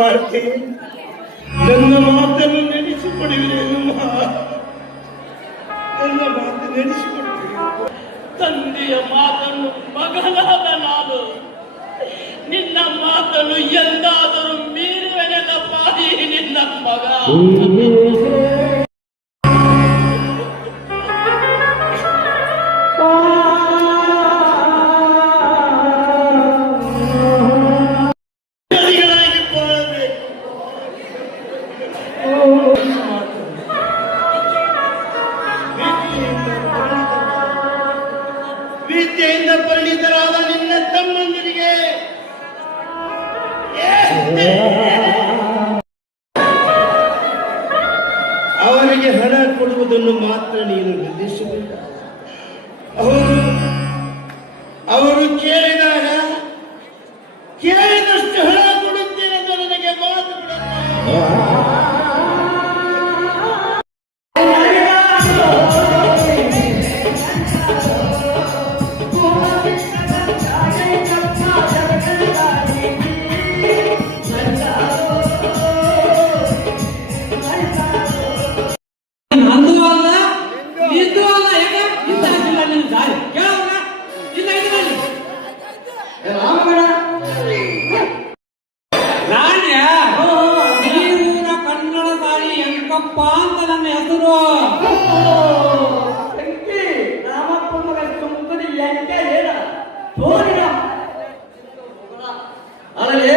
ಬಾಳ್ಕೆ ನನ್ನ ಮಾತನ್ನು ನೆನೆಸಿಕೊಡುವಿರೇನು? ನನ್ನ ಮಾತು ನೆನೆಸಿಕೊಡುವೆ. ತಂದೆಯ ಮಾತನ್ನು ಮಗನಾದ ನಾನು ನಿನ್ನ ಮಾತನ್ನು ಎಂದಾದರೂ ಮೀರುವೆನೆದ ಪಾದಿ ನಿನ್ನ ಮಗ. ವಿದ್ಯೆಯಿಂದ ಪರಿಣಿತರಾದ ನಿನ್ನ ತಮ್ಮಂದಿರಿಗೆ ಅವರಿಗೆ ಹಣ ಕೊಡುವುದನ್ನು ಮಾತ್ರ ನೀನು ನಿಲ್ಲಿಸಬೇಡ. ಅವರು ಕೇಳಿದಷ್ಟು ಹಣ ಕೊಡುತ್ತೇನೆ ಎಂದು ನನಗೆ ಮಾತು ಅಂತ ನನ್ನ ಹೆಸರು. ರಾಮಪ್ಪ ಮಗ ಸುಮ್ಮನೆ ಎಂಟೆ ಹೇಳ ತೋರಿನ ಅಲ್ಲೇ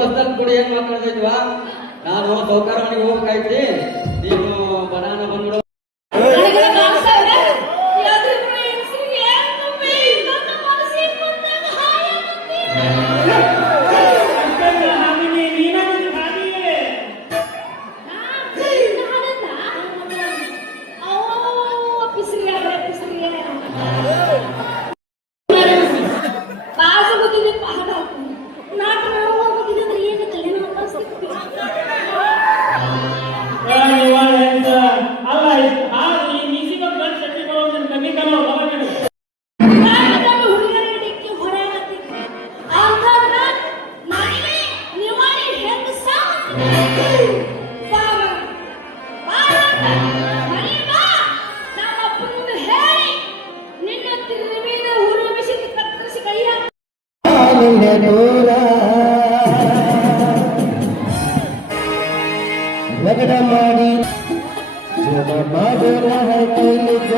ಬಸ್ಸಲ್ಲಿ ಕೂಡ ಏನ್ ಮಾತಾಡ್ತಾ ಇದ್ವಾ? ನಾನು ಸೌಕಾರ ಮನೆಗೆ ಹೋಗ್ಬೇಕಾಯ್ತಿ, ನೀನು ಬನಾನ ಬಂದ್ಬಿಡು. ನನಗೆ ಕಾಣಿಸ್ತಾ ಇದೆ. ಯಾವ್ದಿಬ್ರು ಹೆಂಗ್ಸ್ರಿಗೆ ಏನ್ ತುಂಬಿ ನನ್ನ ಮನಸ್ಸಿಗೆ ಬಂದಾಗ ಹಾಯಾಗುತ್ತೆ. ಲಗಡ ಮಾಡಿ ಜೋಡ ಮಾಡೋಣ ಕೈಲಿದ್ದ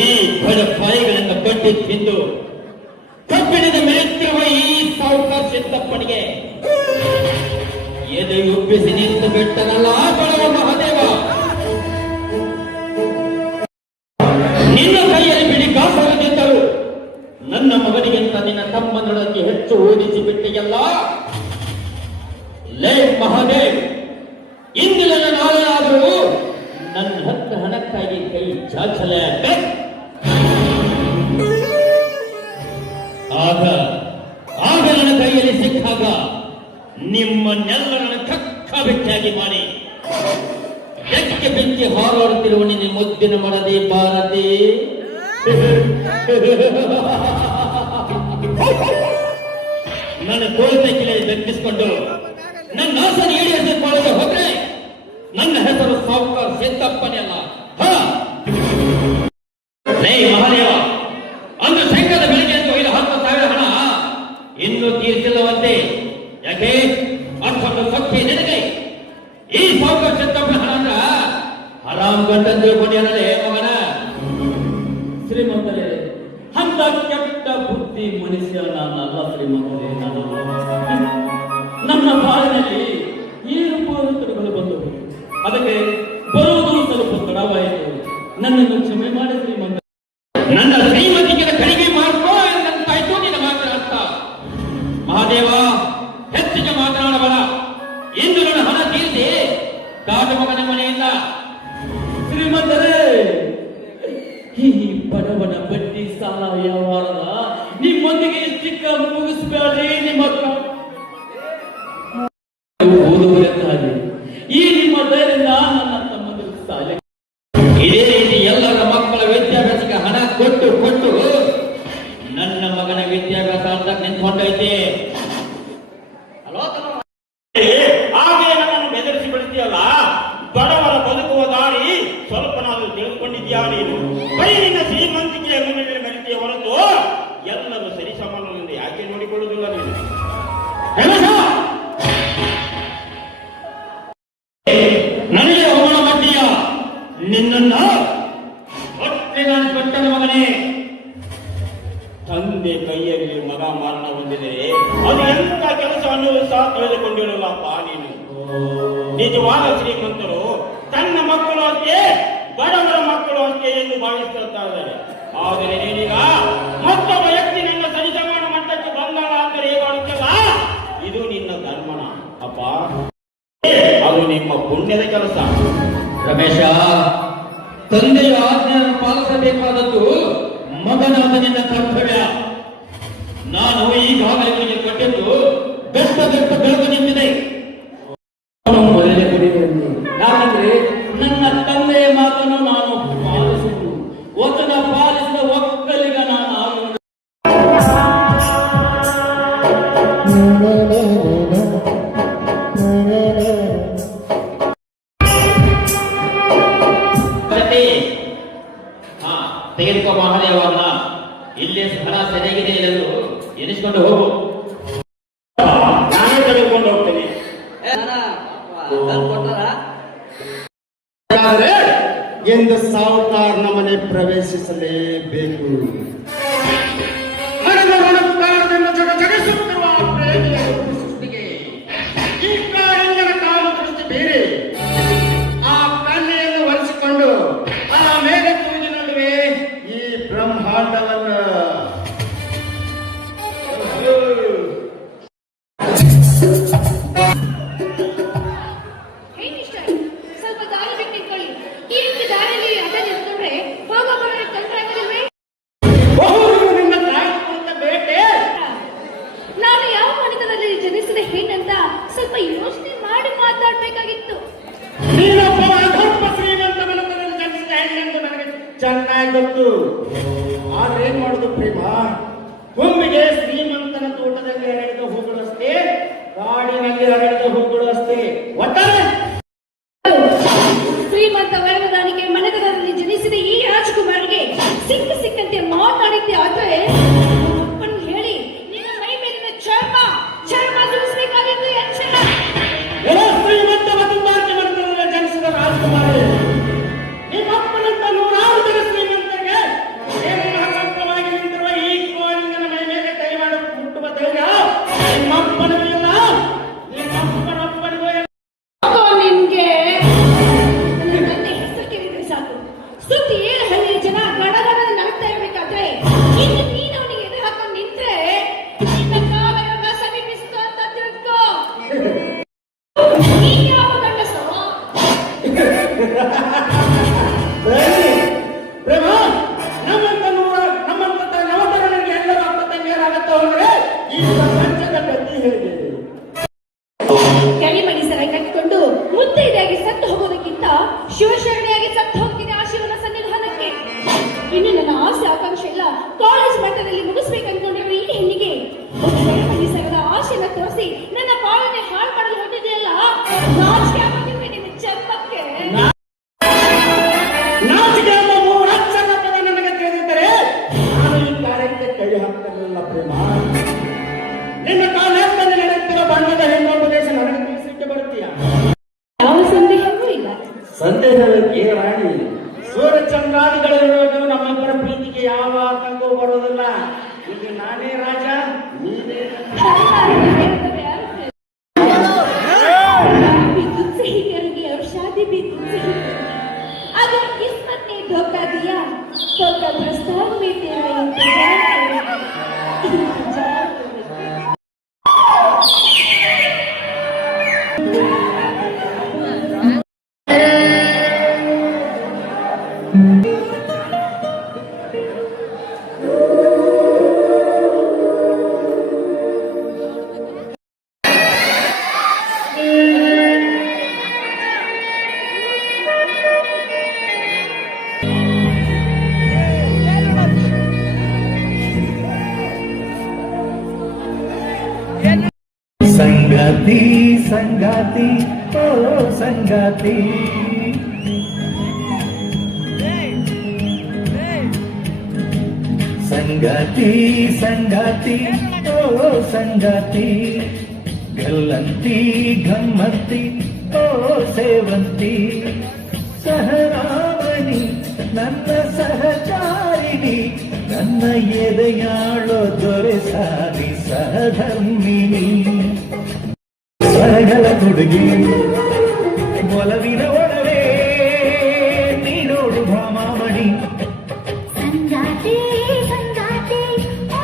ಈ ಬಡಪಾಯಿಗಳಿಂದ ಬಡ್ಡಿ ತಿಂದು ಕಬ್ಬಿಣದ ಮೇಲಿರುವ ಈ ಸಾಹುಕಾರ ಸಿದ್ದಪ್ಪನಿಗೆ ಎದೆಯುಬ್ಬಿಸಿ ನಿಂತು ಬಿಟ್ಟನಲ್ಲ ಬಡವ ಮಹಾದೇವ. ನಿನ್ನ ಕೈಯಲ್ಲಿ ಬಿಡಿ ಕಾಸಾಗದಿದ್ದರು ನನ್ನ ಮಗನಿಗಿಂತ ನಿನ್ನ ತಮ್ಮನೊಳಗೆ ಹೆಚ್ಚು ಓದಿಸಿ ಬಿಟ್ಟೆಯಲ್ಲ. ಲೇ ಮಹಾದೇವ್, ಇಂದಿನ ನಾಳೆಯಾದರೂ ನನ್ನ ಹತ್ತ ಹಣಕ್ಕಾಗಿ ಕೈ ಚಾಚಲೇ ಆಗ ನನ್ನ ಕೈಯಲ್ಲಿ ಸಿಕ್ಕಾಗ ನಿಮ್ಮನ್ನೆಲ್ಲರನ್ನ ಕಕ್ಕ ಬೆಚ್ಚಾಗಿ ಮಾಡಿ ಬೆಚ್ಚಿ ಬೆಚ್ಚಿ ಹಾರಾಡುತ್ತಿರುವ ನಿನ್ನ ಮುದ್ದಿನ ಮಾಡದೆ ಬಾರದೆ ನನ್ನ ತೋಳಿನ ಬೆಕ್ಕಿಸಿಕೊಂಡು ನನ್ನ ಆಸನ ಈಡೇರಿಸಿಕೊಳ್ಳದೆ ಹೋದ್ರೆ ನನ್ನ ಹೆಸರು ಸಾಹುಕಾರ ಸಿದ್ದಪ್ಪನೇ ಅಲ್ಲ. ಲೇ ಮಹಾದೇವ, ಅಂದು ಸಂಘದ ಬೆಳಿಗ್ಗೆ ಅಂತ 10,000 ಹಣ ಇನ್ನೂ ತೀರಿಸಿಲ್ಲವಂತೆ. ಯಾಕೆ ಅಷ್ಟೊಂದು ಸೊಕ್ಕೆ ನಿನಗೆ? ಈ ಸಾಹುಕಾರ ಸಿದ್ದಪ್ಪನ ಹಣ ಅಂದ್ರ ಆರಾಮ್ ಗಂಟನ್ನು ತಿಳ್ಕೊಂಡೇ ಮಗನ. ಶ್ರೀಮಂತರೇ, ಅಂತ ಕೆಟ್ಟ ಬುದ್ಧಿ ಮನುಷ್ಯ ನಾನಲ್ಲ ಶ್ರೀಮಂತರೇ. ನಾನು ನನ್ನ ಬಾಳಿನಲ್ಲಿ ಈ ರೂಪಾಂತರಗಳು ಬಂದವು. ಅದಕ್ಕೆ ಬರುವುದು ಸ್ವಲ್ಪ ತಡವಾಯಿತು. ನನ್ನನ್ನು ಕ್ಷಮೆ ಮಾಡಿ ಶ್ರೀಮಂತ. ನನ್ನ ಶ್ರೀಮತಿಗೆ ಕಡಿಮೆ ಮಾಡ್ಕೋ ಎಂದಂತಾಯ್ತು ನಿನ್ನ ಮಾತಿನ ಅರ್ಥ. ಮಹಾದೇವ, ಹೆಚ್ಚಿಗೆ ಮಾತನಾಡಬೇಡ. ಇಂದು ನನ್ನ ಹಣ ತೀರಿಸಿ ಕಾಡು ಮಗನ ಮನೆಯಿಂದ ಶ್ರೀ ಶ್ರೀಮಂತರೇ, ಈ ಬಡವನ ಬಡ್ಡಿ ಸಾಲ ವ್ಯವಹಾರದ ನಿಮ್ಮೊಂದಿಗೆ ಚಿಕ್ಕ ಮುಗಿಸ್ಬೇಡ್ರಿ. ನಿಮ್ಮ ಓದುವುದಕ್ಕಾಗಿ ಈ ನಿಮ್ಮ ಧೈರ್ಯದಿಂದ ನನ್ನ ತಮ್ಮಂದಿರು ಸಾಲ ಇದೇ ರೀತಿ ಎಲ್ಲರ ಮಕ್ಕಳ ವಿದ್ಯಾಭ್ಯಾಸಕ್ಕೆ ಹಣ ಕೊಟ್ಟು ಕೊಟ್ಟು ನನ್ನ ಮಗನ ವಿದ್ಯಾಭ್ಯಾಸ ಅಂತ ನಿಂತ್ಕೊಂಡೈತೆ. ಹಾಗೆ ನನ್ನನ್ನು ಬೆದರಿಸಿ ಬಿಡ್ತೀಯಲ್ಲ, ಬಡವರ ಬದುಕುವ ದಾರಿ ಸ್ವಲ್ಪ ನಾವು ತಿಳಿದುಕೊಂಡಿದ್ಯಾ ನೀನು? ಬರೀ ನಿನ್ನ ಶ್ರೀಮಂತಿಕೆಯ ಮೇಲೆ ಮೆರಿತೆಯ ಹೊರತು ಎಲ್ಲರೂ ಸರಿಸಮಾನವೆಂದು ಯಾಕೆ ನೋಡಿಕೊಳ್ಳುವುದಿಲ್ಲ ನೀನು? ನನಗೆ ಅವಮಾನ ಮಾಡ್ತೀಯ? ನಿನ್ನನ್ನ ಹೊಟ್ಟೆ ನಾನು ಕೊಟ್ಟನ ಮಗನೇ. ತಂದೆ ಕೈಯಲ್ಲಿ ಮಗ ಮರಣ ಹೊಂದಿದೆ, ಅದು ಎಂತ ಕೆಲಸ ಅನ್ನೋದು ಸಹ ತಿಳಿದುಕೊಂಡಿರಲ್ಲಪ್ಪ ನೀನು. ನಿಜವಾದ ಶ್ರೀಮಂತರು ತನ್ನ ಮಕ್ಕಳು ಅಷ್ಟೇ, ಬಡವರ ಮಕ್ಕಳು ಅಷ್ಟೇ ಎಂದು ಭಾವಿಸುತ್ತಾರೆ. ಆದರೆ ನೀನೀಗ ಮತ್ತೊಬ್ಬ ವ್ಯಕ್ತಿ ನಿನ್ನ ಸರಿಸಮಾನ ಮಟ್ಟಕ್ಕೆ ಬಂದಲ್ಲ ಅಂದರೆ ಹೇಗಾಡುತ್ತಲ್ಲ, ಇದು ನಿನ್ನ ಧರ್ಮನ ಅಪ್ಪ, ಅದು ನಿಮ್ಮ ಪುಣ್ಯದ ಕೆಲಸ. ರಮೇಶ, ತಂದೆಯ ಆಜ್ಞೆಯನ್ನು ಪಾಲಿಸಬೇಕಾದದ್ದು ಮಗನಾದ ನಿನ್ನ ಕರ್ತವ್ಯ. ನಾನು ಈಗಾಗಲೇ ನಿಮಗೆ ಕೊಟ್ಟಿದ್ದು ಬೆಟ್ಟ ಬೆಟ್ಟ ಬೆಳಕು ನಿಂತಿದೆ. ಯಾಕಂದ್ರೆ ನನ್ನ ತಂದೆಯ ಮಾತನ್ನು ನಾನು ಪಾಲಿಸುವುದು, ವಚನ ಪಾಲಿಸಿದ ಒಕ್ಕಲಿಗ ನಾನು ಆಗುವುದು. ತೆಗೆದುಕೋ ಮಹಾದೇವನ್ನ, ಇಲ್ಲಿ ಹಣ ಸರಿಯಾಗಿದೆ ಎಂದು ಎನಿಸಿಕೊಂಡು ಹೋಗು. ನಾನೇ ತೆಗೆದುಕೊಂಡು ಹೋಗ್ತೇನೆ. ಆದರೆ ಎಂದು ಸಾಹುಕಾರನ ಮನೆ ಪ್ರವೇಶಿಸಲೇಬೇಕು. ಹಣದ ಬಲಾತ್ಕಾರದಿಂದ ಜಗಜಗಿಸುತ್ತಿರುವ ಪ್ರೇಮಿಯ ಸೃಷ್ಟಿಗೆ ಈ ಕಾಳಿಂಗನ ಕಾಲು ದೃಷ್ಟಿ ಬೇರೆ. ಆ ಕನ್ಯೆಯನ್ನು ಒರೆಸಿಕೊಂಡು ಆಮೇಲೆ ಕೂಗಿ ನಡುವೆ ಈ ಬ್ರಹ್ಮಾಂಡವನ್ನು ಹೇ ಮಿಸ್ಟರ್, ಸ್ವಲ್ಪ ದಾರಿ ಬಿಟ್ಟು ನಿಂತ್ಕೊಳ್ಳಿ. ಈ ರೀತಿ ದಾರಿಯಲ್ಲಿ ಅಡ್ಡ ನಿಂತ್ಕೊಂಡ್ರೆ ಹೋಗ ಬರೋಕ್ಕೆ ತೊಂದರೆ ಆಗೋದಿಲ್ವೇ? ನಿನ್ನ ಕಾಯ್ದುಕೊಂಡ ಬೇಟೆ. ನಾನು ಯಾವ ಮನೆತನದಲ್ಲಿ ಜನಿಸಿದ ಹೆಣ್ಣಂತ ಸ್ವಲ್ಪ ಯೋಚನೆ ಮಾಡಿ ಮಾತಾಡ್ಬೇಕಾಗಿತ್ತು. ನೀನೊಬ್ಬ ಅಧರ್ಮ ಶ್ರೀಮಂತ ಮನದಲ್ಲಿ ಜನಿಸಿದ ಹೆಣ್ಣೆಂದು ನನಗೆ ಚೆನ್ನಾಗಿ ಗೊತ್ತು. ಆದ್ರೆ ಏನ್ ಮಾಡುದು ಪ್ರೇಮ? ಒಮ್ಮೆಗೆ ಶ್ರೀಮಂತನ ತೋಟದಲ್ಲಿ ಹರಡಿದ ಹೂಗಳು ಅಷ್ಟೇ, ಕಾಡಿನಲ್ಲಿ ಹರಡಿದ ಹೂಗಳು ಅಷ್ಟೇ. ಒಟ್ಟಾರೆ ಶ್ರೀಮಂತ ವರ್ಗದಾನಿಗೆ ಮನೆತನದಲ್ಲಿ ಜನಿಸಿದ ಈ ರಾಜಕುಮಾರಿಗೆ ಸಿಕ್ಕಂತೆ ಮಾತಾಡಿದ್ದೆ ಆದ್ರೆ ಅಪ್ಪನ್ನು ಹೇಳಿ ನಿನ್ನ ಮೈ ಮೇಲಿನ ಚರ್ಮ ಸುರಿಸಬೇಕಾಗಿತ್ತು. ಎಚ್ಚರ. ಎಲ್ಲ ಶ್ರೀಮಂತ ಮತದಾರಕ್ಕೆ ಮನದಲ್ಲಿ ಜನಿಸಿದ ರಾಜಕುಮಾರಿ ನಿಮ್ಮಪ್ಪನಂತ ನೂರಾರು ಜನ ಶ್ರೀಮಂತರಿಗೆ ಸಂಕಟವಾಗಿ ನಿಂತಿರುವ ಈ ಕೋಲಿಂಗನ ಮೈ ಮೇಲೆ ಕೈ ಮಾಡಿ ಮುಟ್ಟುವ ಧೈರ್ಯ ನಿಮ್ಮಪ್ಪನಿಗೂ ಇಲ್ಲ, ನಿಮ್ಮಪ್ಪನೊಬ್ಬನಿಗೂ ಇಲ್ಲ. ಅಪ್ಪ, ನಿನ್ಗೆ ನನ್ನ ತಂದೆ ಹೆಸರು ಕೇಳಿದ್ರೆ ಸಾಕು, ಸುದ್ದಿ ಹಳ್ಳಿಯ ಜನ ಗಡಗಡ ನಗ್ತಾ ಇರ್ಬೇಕಾದ್ರೆ ಇನ್ನು ನೀನು ಅವನಿಗೆ ಎದುರು ಹಾಕೊಂಡು ನಿಂತ್ರೆ ನಿನ್ನ ಕಾಲಯೋಗ ಸಮೀಪಿಸ್ತು ಅಂತ ತಿಳ್ಕೋ. ನೀನ್ ಯಾವ ಗಂಡಸು? ಪ್ರೇಮ, ನಮ್ಮಂತ ನವತರುಣರಿಗೆ ಎಲ್ಲರೂ ಅಪ್ಪ ತಂಗಿಯರಾಗತ್ತ ಹೋದ್ರೆ ಈ ಪ್ರಪಂಚದ ಗತಿ ಹೇಗೆ? ಕಡಿಮಣಿಸರ ಕಟ್ಟಿಕೊಂಡು ಮುತ್ತೈದೆಯಾಗಿ ಸತ್ತು ಹೋಗೋದಕ್ಕಿಂತ ಶಿವಶರಣೆಯಾಗಿ ಸತ್ತು ಹೋಗ್ತೀನಿ ಆ ಶಿವನ ಸನ್ನಿಧಾನಕ್ಕೆ. ಇನ್ನು ನನ್ನ ಆಸೆ ಆಕಾಂಕ್ಷೆ ಎಲ್ಲ ಕಾಲೇಜ್ ಮಟ್ಟದಲ್ಲಿ ಮುಗಿಸ್ಬೇಕಂದ್ಕೊಂಡಿರುವ ಈ ಹೆಣ್ಣಿಗೆ ಕಡಿಮಣಿಸರದ ಆಶೆನ ತೋರಿಸಿ ನನ್ನ ಬಾಳನೆ ಹಾಳು ಮಾಡಲು ಹೊಟ್ಟಿದೆಯಲ್ಲ, ನಾಚಿಕೆ ಆಗೋದಿಲ್ವೇ ನಿನ್ನ ಜನ್ಮಕ್ಕೆ? ನಾಚಿಕೆ ಎಂಬ ಮೂರಕ್ಷರ ಪದ ನನಗೆ ತಿಳಿದಿದ್ದರೆ ನಾನು ಈ ಕಾರ್ಯಕ್ಕೆ ಕೈ ಹಾಕ್ತಿರಲಿಲ್ಲ ಪ್ರೇಮ. ನಿನ್ನ ಕಾಲೇಜಿನಲ್ಲಿ ನಡೆಯುತ್ತಿರೋ ಬಣ್ಣದ ಹೆಣ್ಣೊಬ್ಬ ನನಗೆ ತಿಳಿಸಲಿಕ್ಕೆ ಬರುತ್ತೀಯ? ಯಾವ ಸಂದೇಹವೂ ಇಲ್ಲ. ಸಂದೇಹಕ್ಕೆ ರಾಣಿ, ಸೂರ್ಯಚಂದ್ರಾದಿಗಳಿರುವುದು ನಮ್ಮಿಬ್ಬರ ಪ್ರೀತಿಗೆ ಯಾವ ಆತಂಕವೂ ಬರುವುದಿಲ್ಲ. ಈಗ ನಾನೇ ರಾಜ, ನೀನೇ तुझसे ही करूंगी और शादी भी तुझसे ही करूंगी. अगर किस्मत ने धोखा दिया तो कल प्रस्ताव में तेरा इंतजार करूंगी. ಸಂಗಾತಿ ಸಂಗಾತಿ ಓ ಸಂಗಾತಿ ಸಂಗಾತಿ ಸಂಗಾತಿ ಓ ಸಂಗಾತಿ ಗಲ್ಲಂತಿ ಗಮ್ಮಂತಿ ಓ ಸೇವಂತಿ ಸಹರಾಮಣಿ ನನ್ನ ಸಹಚಾರಿಣಿ ನನ್ನ ಎದೆಯಾಳೋ ದೊರೆಸಾರಿ ಸಹಧರ್ಮಿಣಿ ಸರಗಲ ಹುಡುಗಿ ಒಲವಿನ ಒಡವೆ ನೀಡೋಡು ಭಾಮಾಮಣಿ ಸಂಗಾತಿ ಸಂಗಾತಿ ಓ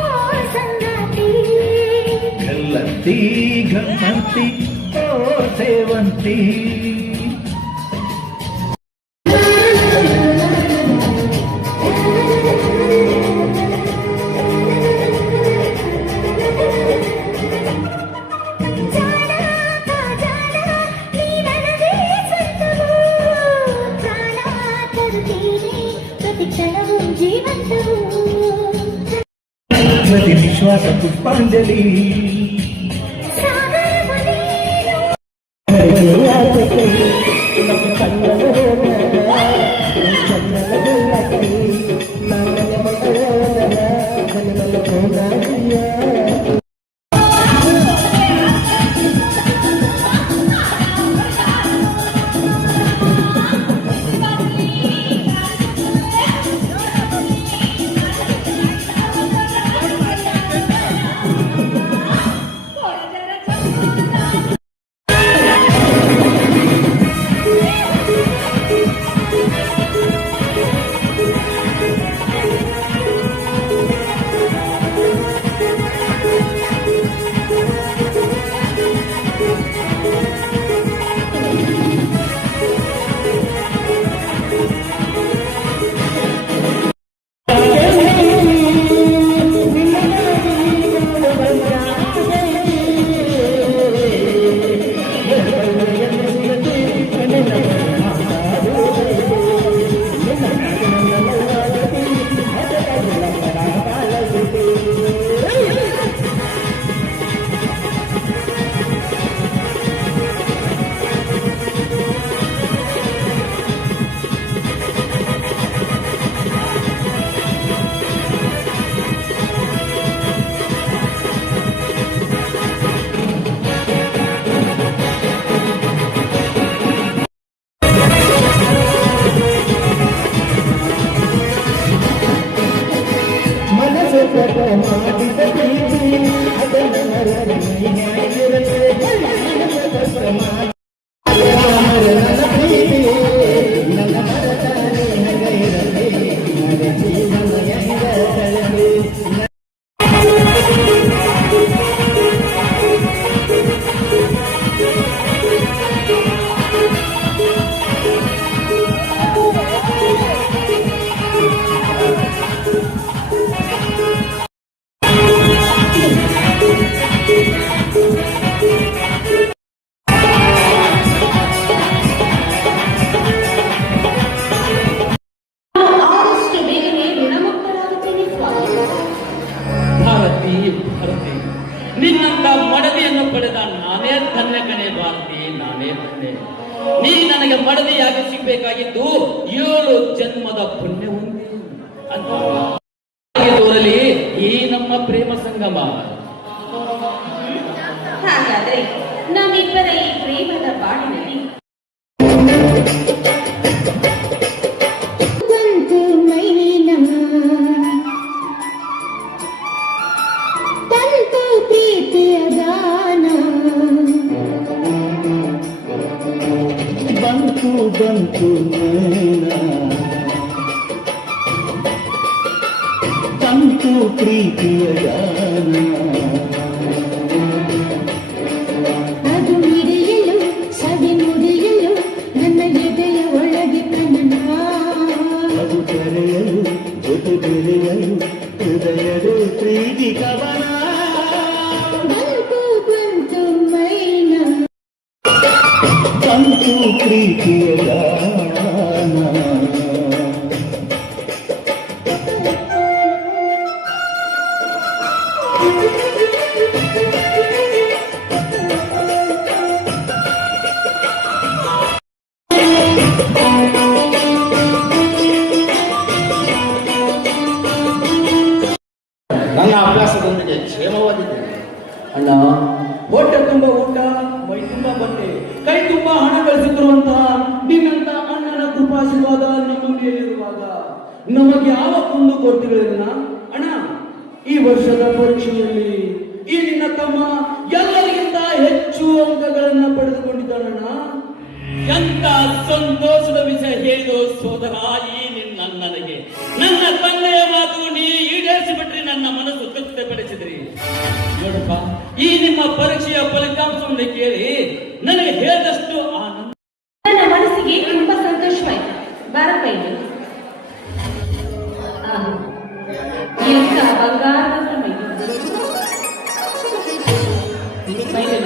ಸಂಗಾತಿ ಗಲ್ಲಂತಿ ಗಮ್ಮಂತಿ ಓ ಸೇವಂತಿ ಪ್ರತಿ ವಿಶ್ವಾಸ ಪುಷ್ಪಾಂಜಲಿ ಮಾಡಿದ ಪ್ರೀತಿ ಅದನ್ನು ಮರಳಿ ನನ್ನ ಪ್ರೀತಿ ನನ್ನ ಮರತಾನೆ ಹಗೈರಲಿ ನನ್ನ ಜೀವನ ಹೆಂಗಸಳಲಿ ಭಾರತಿ ಭಾರತಿ ನಿನ್ನಂತ ಮಡದಿಯನ್ನು ಪಡೆದ ನಾನೇ ಧನ್ಯ ಕಣೆ ಭಾರತಿ, ನಾನೇ ಧನ್ಯ. ನೀ ನನಗೆ ಮಡದಿಯಾಗಿ ಸಿಗ್ಬೇಕಾಗಿದ್ದು 7 ಜನ್ಮದ ಪುಣ್ಯ ಹೊಂದಿ ಅಂತ ತೋರಲಿ ಈ ನಮ್ಮ ಪ್ರೇಮ ಸಂಗಮ. ಹಾಗಾದ್ರೆ ನಮ್ಮಿಬ್ಬರ ಈ ಪ್ರೇಮದ ಬಾಳಿನಲ್ಲಿ ಬಂತು ಮೈನಮ ತಂತು ಪ್ರೀತಿಯ ಗಾನ ಬಂತು ಬಂತು ನೈನ ತಂತು ಪ್ರೀತಿಯ ಗಾನ ಅದು ಮಿಡಿಯಲು ಸವಿ ಮುಡಿಯಲು ನನ್ನ ಎದೆಯ ಒಳಗೆ ಕಮನ ಅದು ತೆರೆಯಲು ಜೊತೆ ಬೆರೆಯಲು ಹೃದಯದ ಪ್ರೀತಿ ಕವನ ಬಂತು ಬಂತು ಮೈನ ತಂತು ಪ್ರೀತಿಯ ಗಾನ ನಮಗೆ ಯಾವ ಕುಂದು ಕೊರತೆಗಳನ್ನ ಅಣ್ಣ ಈ ವರ್ಷದ ಪರೀಕ್ಷೆಯಲ್ಲಿ ಈ ನಿನ್ನ ತಮ್ಮ ಎಲ್ಲರಿಗಿಂತ ಹೆಚ್ಚು ಅಂಕಗಳನ್ನ ಪಡೆದುಕೊಂಡಿದ್ದಾನಣ್ಣ. ಎಂತ ಸಂತೋಷದ ವಿಷಯ ಹೇಳಿದು ಸೋದರ ಈ ನಿನ್ನ ನನಗೆ. ನನ್ನ ತಂದೆಯ ಮಾತು ನೀ ಈಡೇರಿಸಿಬಿಟ್ರಿ, ನನ್ನ ಮನಸ್ಸು ತೃಪ್ತಿಪಡಿಸಿದ್ರಿ. ನೋಡಪ್ಪ, ಈ ನಿಮ್ಮ ಪರೀಕ್ಷೆಯ ಫಲಿತಾಂಶವನ್ನು ಕೇಳಿ ನನಗೆ ಹೇಳಿದಷ್ಟು ಆನಂದ. ನನ್ನ ಮನಸ್ಸಿಗೆ ತುಂಬಾ ಸಂತೋಷವಾಯ್ತು. ಬಾರಪ್ಪ ಇಲ್ಲಿ. ಎಂತ ಬಂಗಾರದ ಮೈದನ,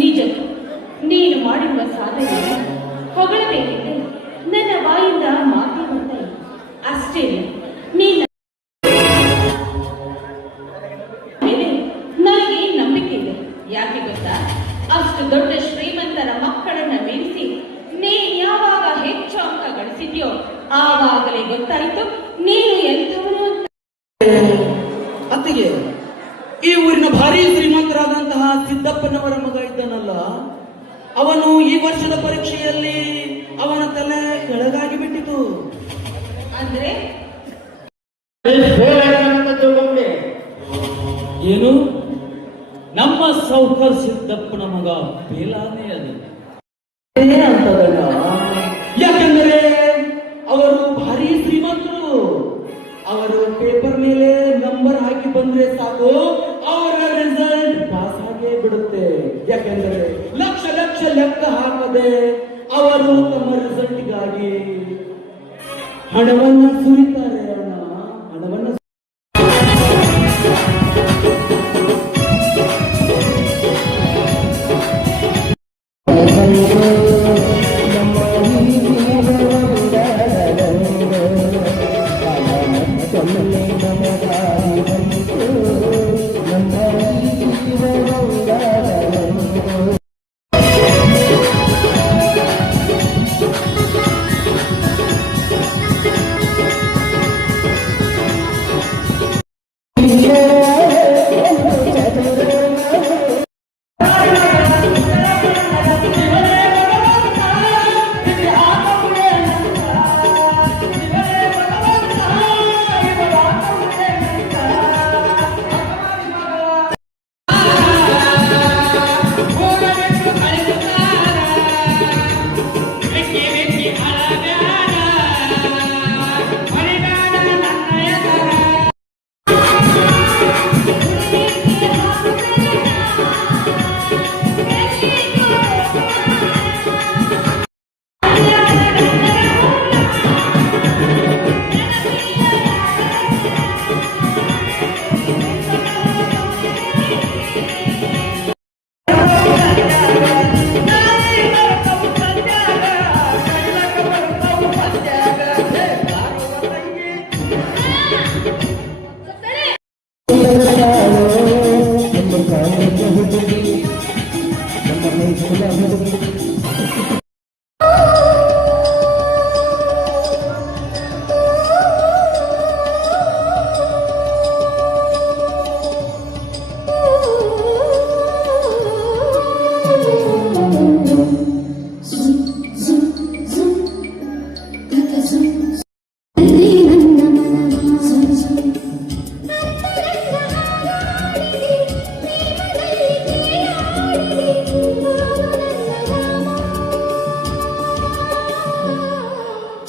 ನಿಜ ನೀನು ಮಾಡಿರುವ ಸಾಧನೆ ಹೊಗಳಬೇಕಿದೆ. ನನ್ನ ಬಾಯಿಂದ ಮಾತೇ ಬರ್ತಾ ಇಲ್ಲ. ಅಷ್ಟೇ ನೀನು ಮೇಲೆ ನನಗೆ ನಂಬಿಕೆ ಇದೆ. ಯಾಕೆ ಗೊತ್ತಾ? ಅಷ್ಟು ದೊಡ್ಡ ಶ್ರೀಮಂತರ ಮಕ್ಕಳನ್ನ ಮೀರಿಸಿ ನೀನು ಯಾವಾಗ ಹೆಚ್ಚು ಅಂಕ ಗಳಿಸಿದ್ಯೋ ಆವಾಗಲೇ ಗೊತ್ತಾಯ್ತು ನೀನು ಎಂಥವನು ಅಂತ. ಅತ್ತಿಗೆ, ಈ ಊರಿನ ಭಾರಿ ಶ್ರೀಮಂತರಾದಂತಹ ಸಿದ್ದಪ್ಪನವರ ಮಗ ಇದ್ದಾನಲ್ಲ, ಅವನು ಈ ವರ್ಷದ ಪರೀಕ್ಷೆಯಲ್ಲಿ ಅವನ ತಲೆ ಕೆಳಗಾಗಿ ಬಿಟ್ಟಿತು. ಅಂದ್ರೆ ಏನು? ನಮ್ಮ ಸೌಕರ್ ಸಿದ್ದಪ್ಪನ ಮಗ ಬೇಲಾನೇ ಅದು ಅಂತದಲ್ಲ. ಯಾಕಂದರೆ ಅವರು ಭಾರಿ ಶ್ರೀಮಂತರು. ಅವರು ಪೇಪರ್ ಮೇಲೆ ನಂಬರ್ ಹಾಕಿ ಬಂದ್ರೆ ಸಾಕು, ಅವರ ರಿಸಲ್ಟ್ ಪಾಸ್ ಆಗೇ ಬಿಡುತ್ತೆ. ಯಾಕಂದರೆ ಲಕ್ಷ ಲಕ್ಷ ಲೆಕ್ಕ ಹಾಕದೆ ಅವರು ತಮ್ಮ ರಿಸಲ್ಟ್ಗಾಗಿ ಹಣವನ್ನ ಸುರಿತಾರೆ. ಹಣವನ್ನ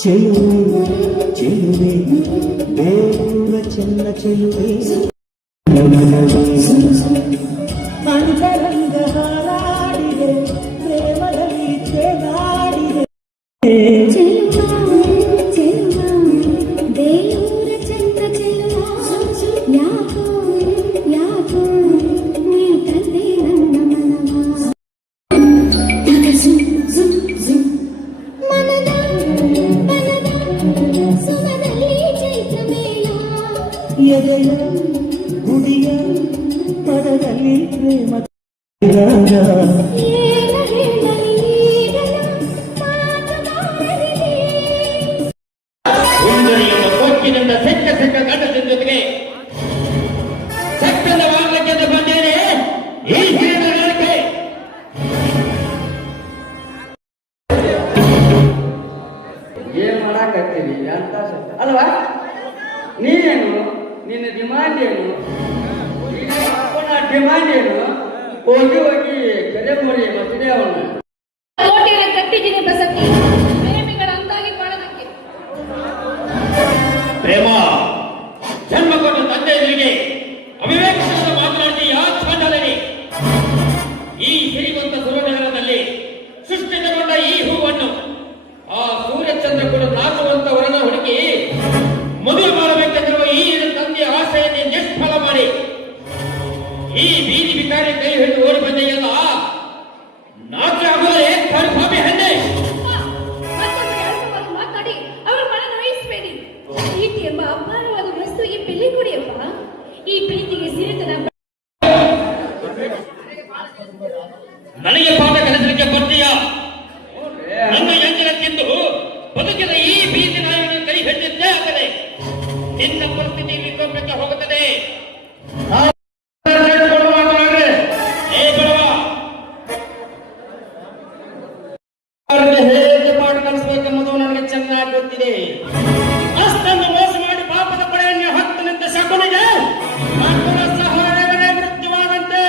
ಚೆಲುವೆ ಚೆಲುವೆ ಬೇರೂರ ಚೆನ್ನ ಚೆಲುವೆ ಅಂತರಂಗ ಹಾರಾಡಿದೆ ಪ್ರೇಮದಲ್ಲಿ ತೇಲಾಡಿದೆ. ಬೇಲೂರ ಚಂದ್ರ ಚೆಲುವ ಯಾಕೋ ಯಾಕೋ ನೀ ತಂದೆ ನನ್ನ ಮನವ ಮನದ ಸುಮದಲ್ಲಿ ಚೈತ್ರ ಮೇಳ ಎದೆಯ ಗುಡಿಯ ಪದದಲ್ಲಿ ಇದ್ದೀನಿ ಅಂತ ಅಲ್ವಾ? ನೀನೇನು, ನಿನ್ನ ಡಿಮಾಂಡ್ ಏನು, ನಿನ್ನ ಅಪ್ಪನ ಡಿಮಾಂಡ್ ಏನು? ಹೋಗಿ ಹೋಗಿ ಕೆರೆ ಮರಿ ಮಸೀದೆ ಅವನ್ನ ಕೋಟೆಯ ಕಟ್ಟಿದ್ದೀನಿ ಪ್ರಸಕ್ತಿ ಪ್ರೇಮಿಗಳ ಅಂದಾಗಿ ಮಾಡೋದಕ್ಕೆ. ಪ್ರೇಮ ಜನ್ಮ ಕೊಟ್ಟ ತಂದೆ ಎದುರಿಗೆ ಅವಿವೇಕದಿಂದ ಮಾತನಾಡಿ ಯಾಕೆ ಚಾಂಡಾಲನಿ? ಈ ಶ್ರೀಮಂತ ಸುರನಗರದಲ್ಲಿ ಸೃಷ್ಟಿತಗೊಂಡ ಈ ಹೂವನ್ನು ಆ ಸೂರ್ಯಚಂದ್ರ ಕೂಡ ನಾಚುವಂತ ವರನ ಹುಡುಕಿ ಮದುವೆ ಮಾಡಬೇಕೆಂದಿರುವ ಈ ತಂದೆಯ ಆಶೆಯನ್ನೇ ನಿಷ್ಫಲ ಮಾಡಿ ಈ ಬೀದಿ ಬಿಕಾರಿ ಕೈ ಹಿಡಿದು ಓಡಿ ಬಂದೆಯಲ್ಲ, ನಾಚೆ ಆಗುವುದೇ ಕರ್ಭಾಮಿ ಹೆಣ್ಣೆ. ಮತ್ತೊಮ್ಮೆ ಅರ್ಥವಾಗಿ ಮಾತಾಡಿ ಅವರ ಮನ ನೋಯಿಸಬೇಡಿ. ಪ್ರೀತಿ ಎಂಬ ಅಪಾರವಾದ ವಸ್ತು ಈ ಬೆಲೆ ಕೊಡಿಯಪ್ಪ. ಈ ಪ್ರೀತಿಗೆ ಸಿರಿತನ ನನಗೆ ಪಾಠ ಕಲಿಸಲಿಕ್ಕೆ ಬರ್ತೀಯ? ನನ್ನ ಯಂತ್ರ ತಿಂದು ಬದುಕಿದ ಈ ಬೀದಿ ನಾಯಿನ ಕೈ ಹಿಡಿದಿದ್ದೇ ಆಗದೆ ನಿನ್ನ ಪರಿಸ್ಥಿತಿ ವಿಕೋಪಕ್ಕೆ ಹೋಗುತ್ತದೆ. ಹೇಗೆ ಪಾಠ ಕಲಿಸಬೇಕೆಂಬುದು ನನಗೆ ಚೆನ್ನಾಗಿ ಗೊತ್ತಿದೆ. ಅಷ್ಟನ್ನು ಮೋಸ ಮಾಡಿ ಪಾಪದ ಪಡೆಯನ್ನು ಹತ್ತು ನಿಂತ ಶಕುನಿಗೆ ಮಕ್ಕಳ ಸಹಾಯವೇ ಮೃತ್ಯುವಾದಂತೆ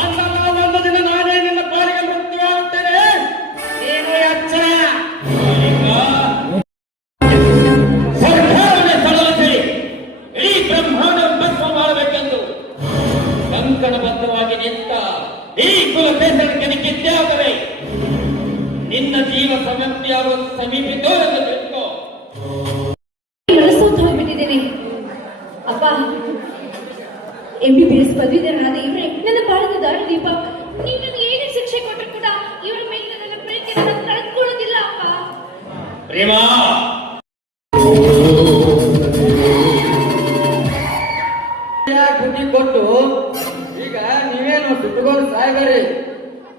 ಒಂದಲ್ಲ ಒಂದು ದಿನ ನಾನೇ ನಿನ್ನ ಪಾಲಿಗೆ ಮೃತ್ಯುವಾಗುತ್ತೇನೆ. ನೀನು ಎಚ್ಚರ. ಸರ್ಕಾರವೇ ಸ್ಥಳದಲ್ಲಿ ಇಡೀ ಬ್ರಹ್ಮಾಂಡ ಭಸ್ಮ ಮಾಡಬೇಕೆಂದು ಕಂಕಣಬದ್ಧವಾಗಿ ನಿಂತ ಈ ಕುಲ ಕೇಸರಕ್ಕೆ ನಿಕ್ಕಿದ್ದೇ ಆದರೆ ನಿನ್ನ ಜೀವ ಸಮಾಪ್ತಿಯಾಗುವ ಸಮೀಪಿತೋ ಎಂದು ತಿಳ್ಕೋ. ಮನಸ್ಸೋತು ಹೋಗ್ಬಿಟ್ಟಿದ್ದೇನೆ ಅಪ್ಪ. MBBS ಪದವೀಧರನಾದ ಇವರೇ ನನ್ನ ಬಾಳದ ದಾರಿದೀಪ. ನೀವು ನನಗೆ ಏನೇ ಶಿಕ್ಷೆ ಕೊಟ್ಟರು ಕೂಡ ಇವರ ಮೇಲೆ ನನ್ನ ಪ್ರೀತಿಯನ್ನು ಕಳೆದುಕೊಳ್ಳೋದಿಲ್ಲ ಅಪ್ಪ. ಪ್ರೇಮ ಬುದ್ಧಿ ಕೊಟ್ಟು ಈಗ ನೀವೇನು ಸುಟ್ಟುಕೊಂಡು ಸಾಯ್ಬೇರಿ.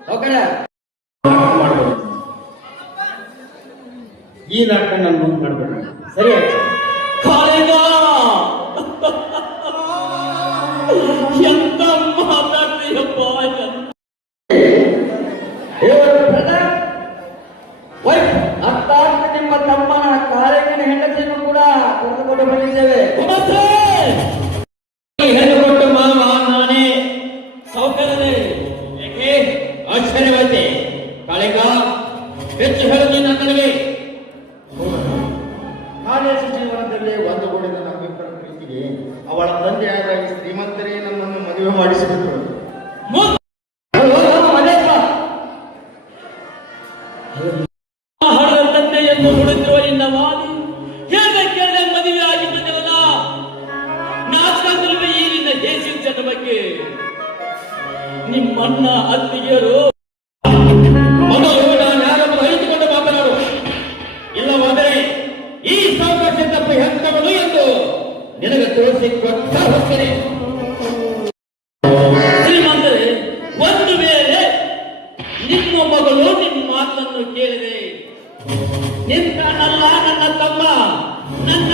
ಹೋಗಣ ಈ ನಾಟಕ ನಾನು ಮುಂದೆ ಮಾಡಬೇಡ. ಸರಿ ಆಯ್ತು. ಕಾಳಿಗ ಎಂತ ಮಾತಾಡ್ತೀಯಪ್ಪ? ಅರ್ಥಾತ್ ನಿಮ್ಮ ತಮ್ಮನ ಕಾಳಿಂಗನ ಹೆಂಡತಿಯನ್ನು ಕೂಡ ಕರೆದುಕೊಂಡು ಬಂದಿದ್ದೇವೆ. ಹೆಣ್ಣು ಕೊಟ್ಟು ಮಾವ ನಾನೇ ಸೌಕರ್ಯದೇ. ಏಕೆ ಆಶ್ಚರ್ಯವಾಯ್ತೆ? ಕಾಳಿಗ ಹೆಚ್ಚು ಹೇಳುತ್ತೀನಿ ನನಗೆ. ಕಾಲೇಜು ಜೀವನದಲ್ಲಿ ಒಂದುಗೂಡಿದ ನಮ್ಮಿಬ್ಬರ ಪ್ರೀತಿಗೆ ಅವಳ ತಂದೆಯಾದ ಈ ಶ್ರೀಮಂತರೇ ನಮ್ಮನ್ನು ಮದುವೆ ಮಾಡಿಸಿಬಿಟ್ರು. ಹಡದ ತಂದೆಯನ್ನು ಹುಡುಕಿರುವ ನಿನ್ನ ವಾದಿ ಕೇಳ್ದ ಕೇಳ್ದ ಮದುವೆ ಆಗಿದ್ದಲ್ಲ. ನಾಚಿಕಾಗಲ್ವೇ ಈ ನಿನ್ನ ದೇಶಿ ಜನ್ಮಕ್ಕೆ? ನಿಮ್ಮಣ್ಣ ಅತ್ತಿಗೆಯರು ಮೊದಲು ನಾನು ಯಾರನ್ನು ಅರಿತುಕೊಂಡು ಮಾತನಾಡು, ಇಲ್ಲವಾದರೆ ಈ ಸಾವಕಾಶ ತಪ್ಪು ಹೆಂತವನು ಎಂದು ನಿನಗೆ ತಿಳಿಸಿಕೊಟ್ಟ ಹೋಗ್ತೇನೆ. ಶ್ರೀಮಂತರೇ, ಒಂದು ವೇಳೆ ನಿಮ್ಮ ಮಗಳು ನಿಮ್ಮ ಮಾತನ್ನು ಕೇಳಿದೆ, ನಿನ್ನ ನನ್ನ ತಮ್ಮ ನನ್ನ